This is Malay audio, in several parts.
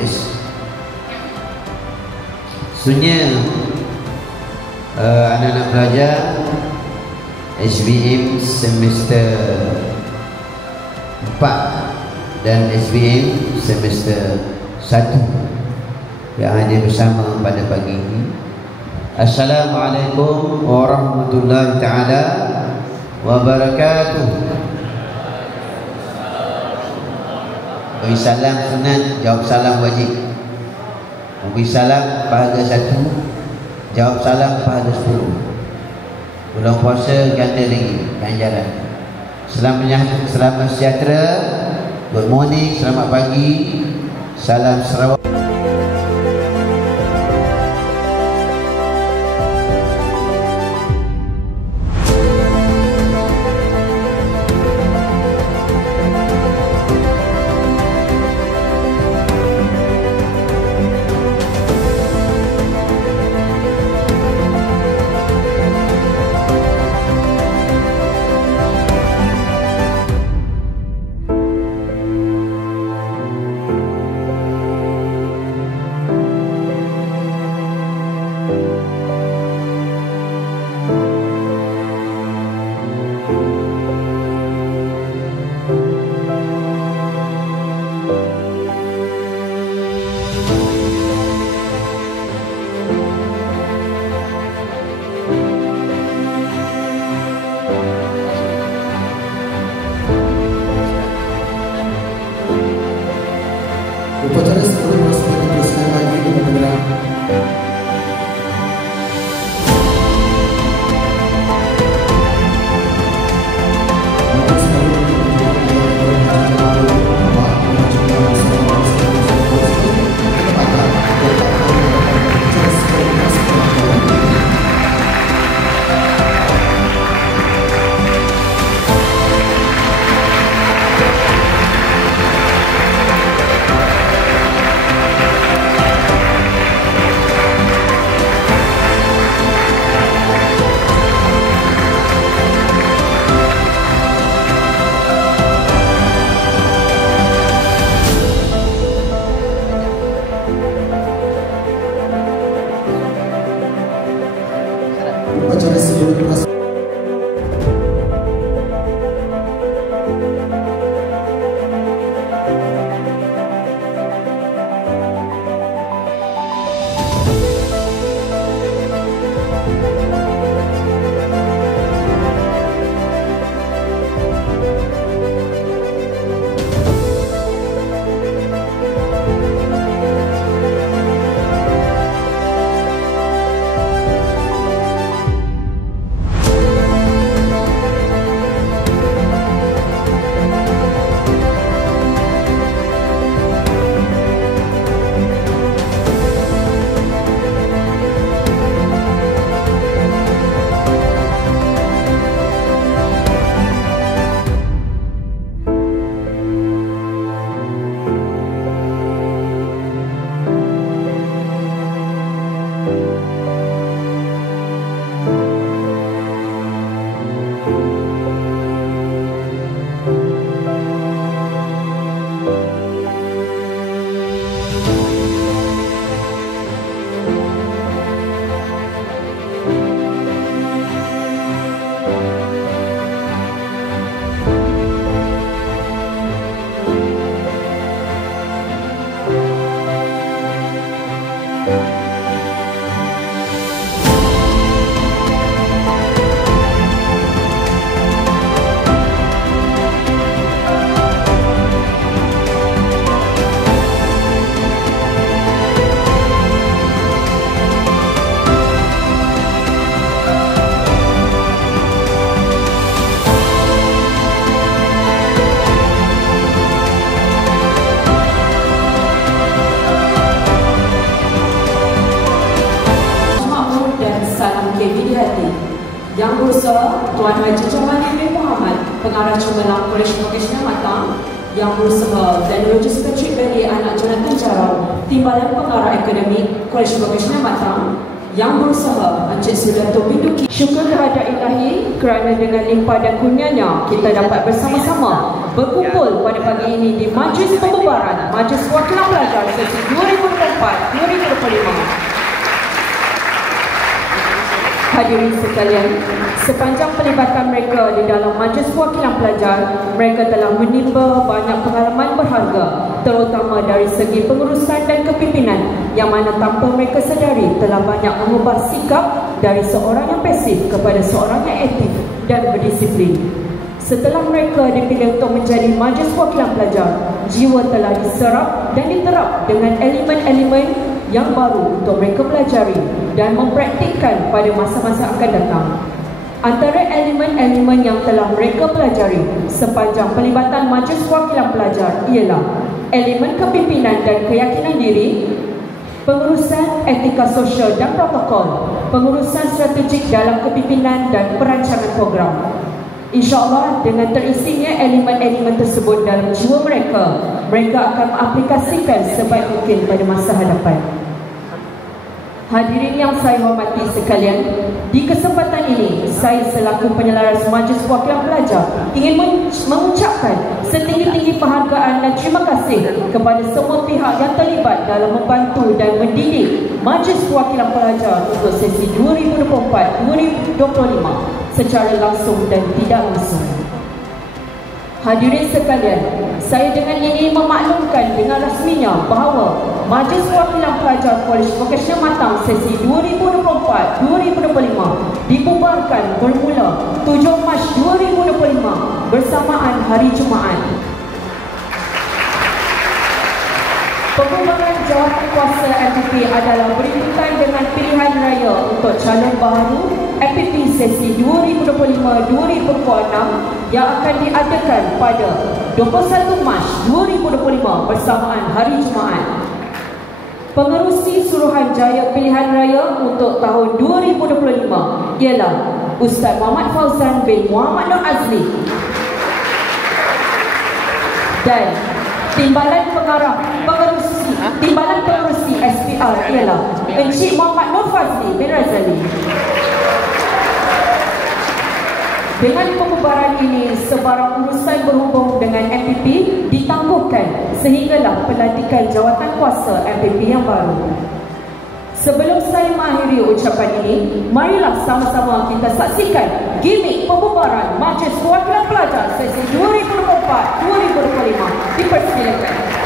majlis. Sebenarnya anak-anak pelajar SBM semester 4 dan SBM semester 1 yang hadir bersama pada pagi ini. Assalamualaikum warahmatullahi ta'ala wabarakatuh. Beri salam sunat, jawab salam wajib. Beri salam pahala 1, jawab salam pahala 10. Bulan puasa ganda lagi ganjaran. Selamat sejahtera, good morning, selamat pagi, salam Sarawak. Upacara sebelum masuk ke teruskan lagi dengan bergerak. Upacara sebelum masuk. Yang Berusaha Tuan Haji Jamali bin Muhammad, Pengarah Cemerlang Kolej Vokasional Matang. Yang Berusaha dan Regis Patrick Beli Anak Jonathan Jarrah, Timbalan Pengarah Akademik Kolej Vokasional Matang. yang berusaha Encik Sudarto menduduki. Syukur kepada Ilahi kerana dengan limpah dan kurnianya kita dapat bersama-sama berkumpul pada pagi ini di Majlis Pembubaran Majlis Perwakilan Pelajar sesi 2024-2025. Hadirin sekalian, sepanjang pelibatan mereka di dalam Majlis Perwakilan Pelajar, mereka telah menimba banyak pengalaman berharga, terutama dari segi pengurusan dan kepimpinan, yang mana tanpa mereka sedari telah banyak mengubah sikap dari seorang yang pasif kepada seorang yang aktif dan berdisiplin. Setelah mereka dipilih untuk menjadi Majlis Perwakilan Pelajar, jiwa telah diserap dan diterap dengan elemen-elemen yang baru untuk mereka pelajari dan mempraktikkan pada masa-masa akan datang. Antara elemen-elemen yang telah mereka pelajari sepanjang pelibatan Majlis Perwakilan Pelajar ialah elemen kepimpinan dan keyakinan diri, pengurusan etika sosial dan protokol, pengurusan strategik dalam kepimpinan dan perancangan program. InsyaAllah dengan terisinya elemen-elemen tersebut dalam jiwa mereka, mereka akan mengaplikasikan sebaik mungkin pada masa hadapan. Hadirin yang saya hormati sekalian, di kesempatan ini saya selaku penyelaras Majlis Perwakilan Pelajar ingin mengucapkan setinggi-tinggi penghargaan dan terima kasih kepada semua pihak yang terlibat dalam membantu dan mendidik Majlis Perwakilan Pelajar untuk sesi 2024-2025 secara langsung dan tidak langsung. Hadirin sekalian, saya dengan ini memaklumkan dengan rasminya bahawa Majlis Perwakilan Pelajar Kolej Vokasional Matang sesi 2024-2025 dibubarkan bermula 7 Mac 2025 bersamaan Hari Jumaat. Pembubaran jawatankuasa MPP adalah berikutan dengan pilihan raya untuk calon baru MPP sesi 2025-2026 yang akan diadakan pada 21 Mac 2025 bersamaan Hari Jumaat. Pengerusi Suruhanjaya Pilihan Raya untuk tahun 2025 ialah Ustaz Muhammad Fauzan bin Muhammad Nur Azli dan Timbalan Pengerusi SPR ialah Encik Muhammad Nur Fazli bin Razali. Dengan pembubaran ini, sebarang urusan berhubung dengan MPP ditangguhkan sehinggalah pelantikan jawatankuasa MPP yang baru. Sebelum saya mengakhiri ucapan ini, marilah sama-sama kita saksikan gimik pembubaran Majlis Perwakilan Pelajar sesi 2024-2025. Dipersilakan.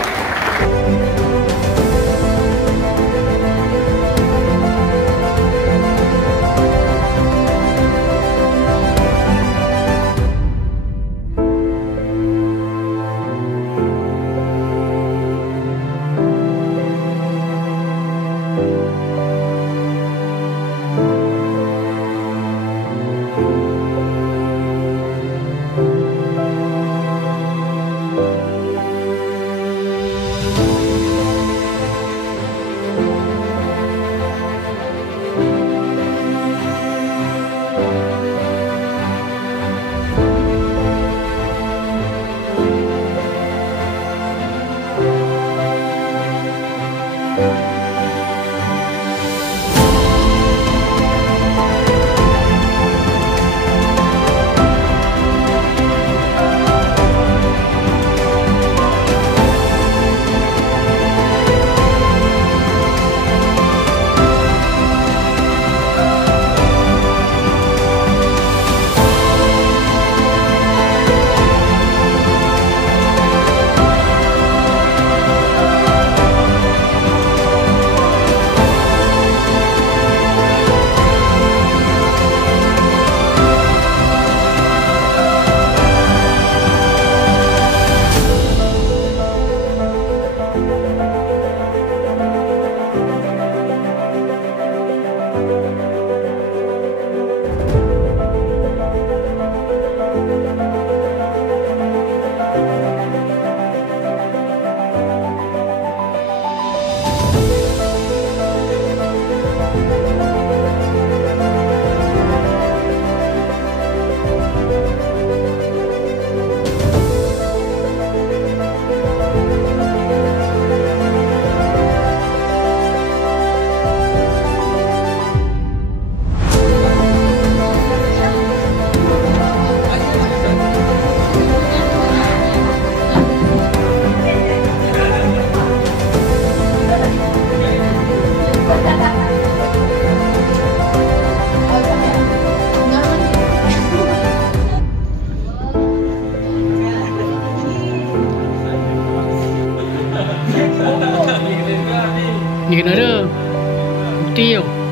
to you.